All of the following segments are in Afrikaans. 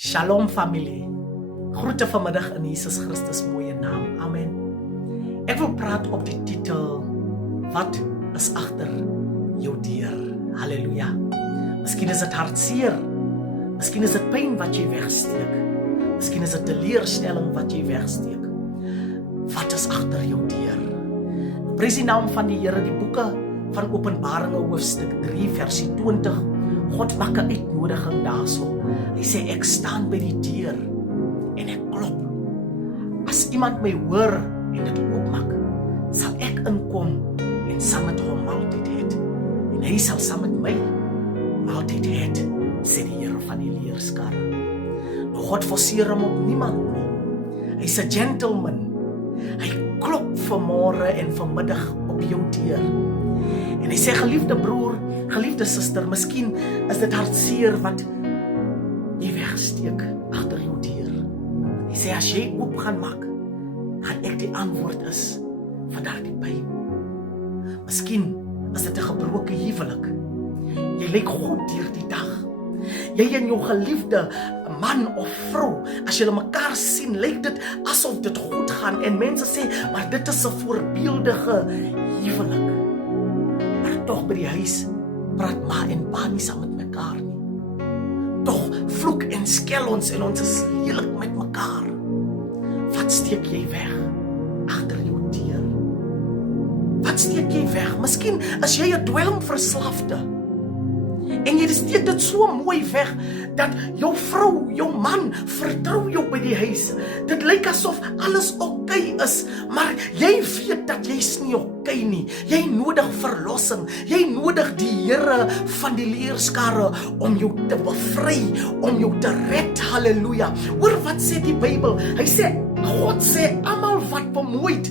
Shalom familie. Groete vanmiddag in Jesus Christus mooie naam. Amen. Ek wil praat op die titel, wat is agter jou deur? Halleluja. Miskien is dit hartseer. Miskien is dit pyn wat jy wegsteek. Miskien is dit teleurstelling wat jy wegsteek. Wat is agter jou deur? Prys die naam van die Here. Die boeke van Openbaringe hoofstuk 3 versie 20. God maak 'n uitnodiging daarso. Hy sê ek staan by die deur en ek klop. As iemand my hoor en dit oopmaak, sal ek inkom en saam met hom maaltyd het. En hy sal saam met my maaltyd het, sê die Here van die leerskare. Nou God forceer hom op niemand nie. Hy's 'n gentleman. Hy klop vanmôre en vanmiddag op jou deur. En hy sê, geliefde broer, geliefde suster, miskien is dit hartseer wat jy wegsteek agter jou deur. Hy sê, as jy oop gaan maak, gaan ek die antwoord is van daardie pyn. Miskien is dit 'n gebroke huwelik. Jy lyk goed deur die dag. Jy en jou geliefde man of vrou, as julle mekaar sien, lyk dit asof dit goed gaan. En mense sê, maar dit is 'n voorbeeldige huwelik. Maar tog by die huis praat ma en pa nie saam met mekaar nie. Tog vloek en skel ons en ons is lelik met mekaar. Wat steek jy weg agter jou deur? Wat steek jy weg? Miskien as jy 'n dwelmverslaafde en jy steek dit so mooi weg dat jou vrou, jou man vertrou jou by die huis. Dit lyk asof alles oké is, maar jy weet dat jy's nie oké nie. Jy nodig verlossing. Jy nodig die Here van die leerskare om jou te bevry, om jou te red. Halleluja. Hoor wat sê die Bybel? Hy sê, God sê, almal wat bemoeid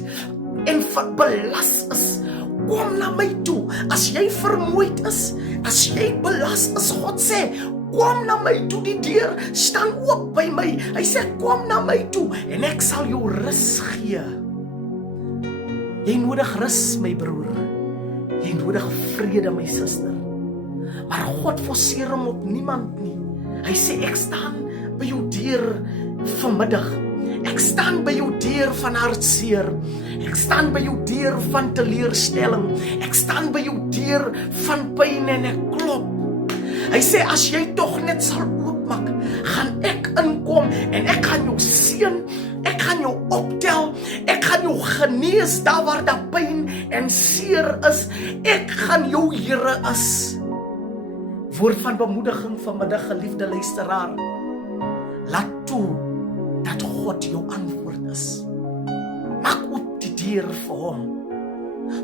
en belas is, kom na my toe. As jy vermoeid is, as jy belas is, God sê, kom na my toe, die deur staan oop by my. Hy sê, kom na my toe en ek sal jou rus gee. Jy nodig rus, my broer. Jy nodig vrede, my suster. Maar God forceer hom op niemand nie. Hy sê, ek staan by jou deur vanmiddag. Ek staan by jou deur van hartseer. Ek staan by jou deur van teleurstelling. Ek staan by jou deur van pyn en ek klop. Hy sê, as jy tog net sal oopmaak, gaan ek inkom en ek gaan jou seën. Ek gaan jou optel. Ek gaan jou genees daar waar daar pyn en seer is. Ek gaan jou Here is. Woord van bemoediging vanmiddag, geliefde luisteraar. Laat toe dat God jou antwoord is. Maak oop die deur vir hom,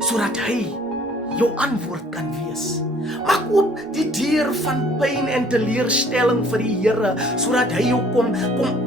sodat hy jou antwoord kan wees. Maak oop die deur van pyn en teleurstelling vir die Here, sodat hy jou kom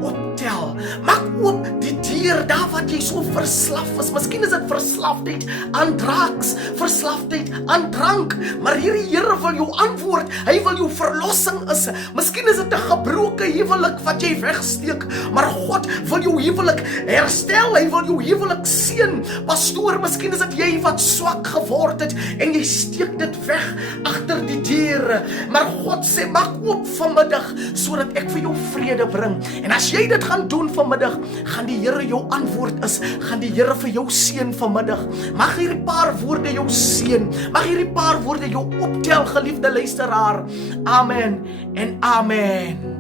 optel. Maak oop die deur daar wat jy so verslaaf is. Miskien is dit verslaafdheid aan drugs, verslaafdheid aan drank, maar hierdie Here wil jou antwoord. Hy wil jou verlossing is. Miskien is dit 'n gebroke huwelik wat jy wegsteek, maar God wil jou huwelik herstel. Hy wil jou huwelik seën. Pastoor, miskien is dit jy wat swak geword het en jy steek dit weg agter die deure. Maar God sê, maak oop vanmiddag sodat ek vir jou vrede bring. En as jy dit gaan doen vanmiddag, gaan die Here jou antwoord is, gaan die Here vir jou seën vanmiddag. Mag hierdie paar woorde jou seën. Mag hierdie paar woorde jou optel, geliefde luisteraar. Amen en amen.